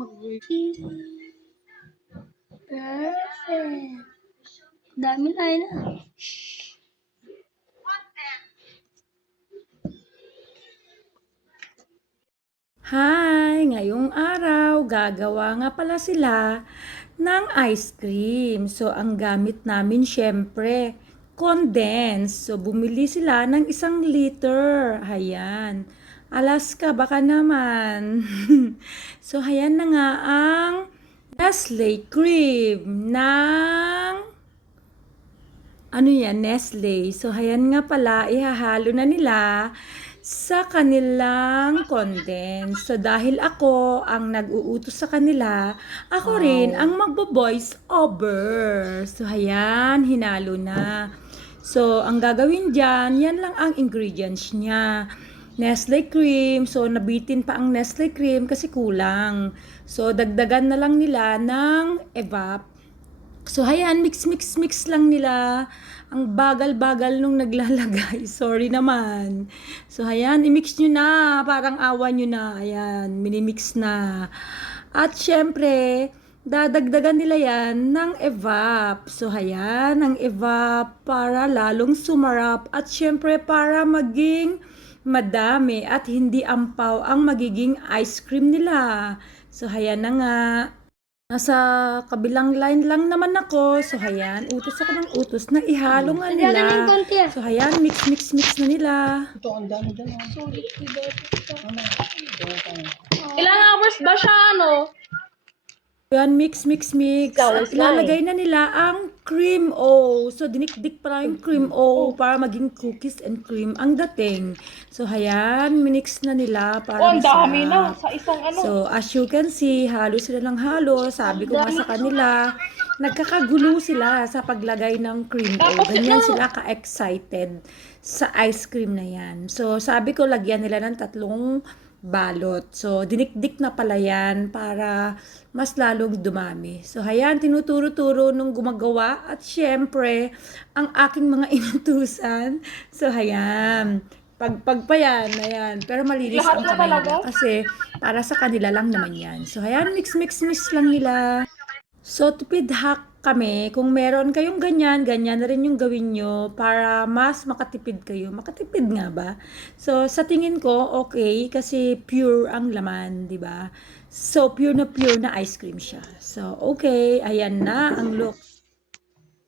Perfect. Dami na yun. Hi! Ngayong araw, gagawa nga pala sila ng ice cream. So, ang gamit namin syempre, condensed. So, bumili sila ng 1 liter. Ayan. Alaska, baka naman. So, ayan na nga ang Nestle cream ng Nestle. So, ayan nga pala, ihahalo na nila sa kanilang condense. So, dahil ako ang nag-uutos sa kanila, ako rin ang magbo-voice over. So, ayan, hinalo na. So, ang gagawin dyan, yan lang ang ingredients niya. Nestle cream. So, nabitin pa ang Nestle cream kasi kulang. So, dagdagan na lang nila ng evap. So, ayan, mix lang nila. Ang bagal-bagal nung naglalagay. Sorry naman. So, ayan, i-mix nyo na. Parang awa nyo na. Ayan, minimix na. At syempre, dadagdagan nila yan ng evap. So, ayan, ang evap para lalong sumarap. At syempre, para maging madami at hindi ampaw ang magiging ice cream nila. So, ayan na nga. Nasa kabilang line lang naman ako. So, hayan, utos ako ng utos na ihalo nga Lagyan nila. ng konti ah. So, hayan, mix na nila. Ito, ang dami dyan. Ilang hours ba siya, ano? Yan, mix. At ilalagay na nila ang cream o. So, dinikdik pa lang yung cream o para maging cookies and cream ang dating. So, hayan, minix na nila para Oh, ang dami masarap. na. Sa isang ano. So, as you can see, halo sila ng halo. Sabi ko nga sa kanila, nagkakagulo sila sa paglagay ng cream o. Tapos Ganyan ito. sila ka-excited sa ice cream na yan. So, sabi ko, lagyan nila ng 3 balot. So, dinikdik na pala yan para mas lalong dumami. So, hayan, tinuturo-turo nung gumagawa at syempre, ang aking mga inutusan. So, hayan, pagpag pa yan, ayan. Pero malinis Lahat ang na kamay nila talaga? kasi para sa kanila lang naman yan. So, ayan, mix lang nila. So, tipid hack kami, kung meron kayong ganyan na rin yung gawin nyo para mas makatipid kayo. Makatipid nga ba? So, sa tingin ko, okay, kasi pure ang laman, di ba? So, pure na ice cream siya. So, okay, ayan na ang look.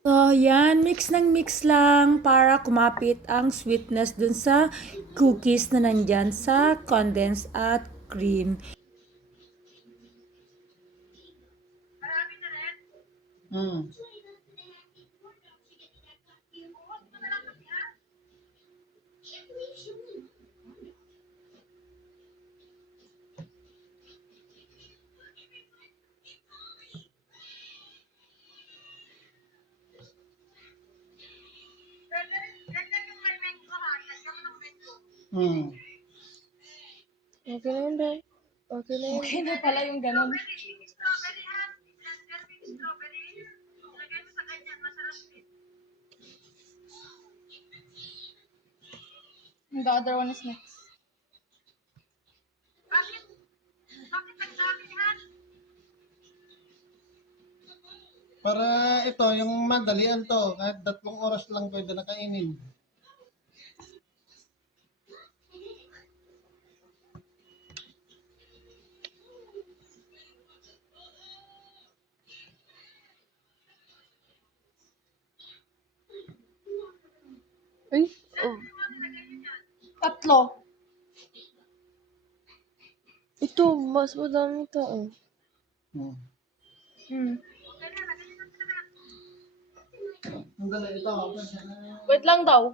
So, yan, mix lang para kumapit ang sweetness dun sa cookies na nandyan sa condensed at cream. Hmm. Hmm. Okay na yun, Day. Okay na yun. Okay na pala yung ganun. The other one is next. Para ito, yung madalian to, kahit 3 oras lang pwede na kainin. Ay, oh. 3. Ito, mas madami ito, oh. Hmm. Hmm. Ang dali ito. Wait lang daw.